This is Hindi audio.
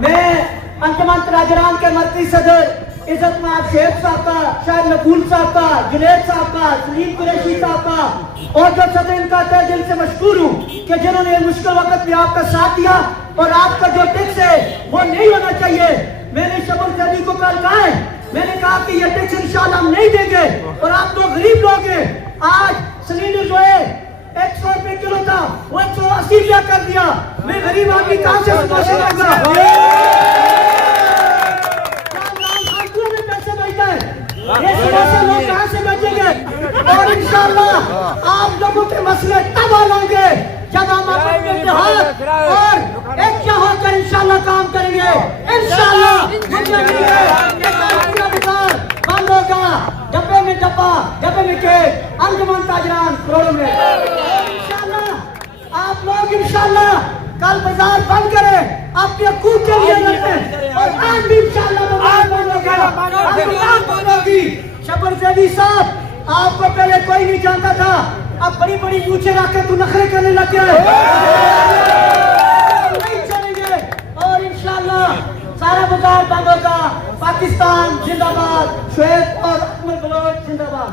मैं अंजुमन ताजरान के मरकजी सदर इज्जत माब शेख साहब का, शायद नकूल साहब का, जुनैद साहब का, सलीम कुरैशी साहब का और जो सदर इनका तहे दिल से मशकूर हूँ कि जिन्होंने मुश्किल वक्त में आपका साथ दिया। और आपका जो टैक्स है वो नहीं होना चाहिए। मैंने शबर सदी को कल कहा है, मैंने कहा कि ये टैक्स इंशाल्लाह हम नहीं देंगे और आप लोग गरीब लोग हैं। आज सिलेंडर जो है 100 रुपए किलो था वो 180 रुपया कर दिया। मैं गरीब आदमी कहां से समोसे लाऊंगा? पैसे बचते हैं, ये समोसे लोग कहां से बचेंगे? और इंशाल्लाह आप लोगों के मसले तब हल होंगे जब हम अपने इत्तेहाद और एक होकर इंशाल्लाह काम करेंगे। इंशाल्लाह बंद होगा, डब्बे में डब्बा, डब्बे में केक, अंजुमन ताजरान करोड़ों में। इंशाल्लाह आप लोग इंशाल्लाह कल बाजार बंद करें, अपने कूद के लिए लड़ें और आज भी इंशाल्लाह बाजार बंद होगा, दुकान बंद होगी। शबर ज़ैदी साहब, आपको पहले कोई नहीं जानता था, अब बड़ी बड़ी मूछें रखकर तू नखरे करने लग गए। नहीं चलेंगे और इंशाल्लाह सारा बाजार बंद होगा। पाकिस्तान जिंदाबाद, शुएब और अकमल बलोच जिंदाबाद।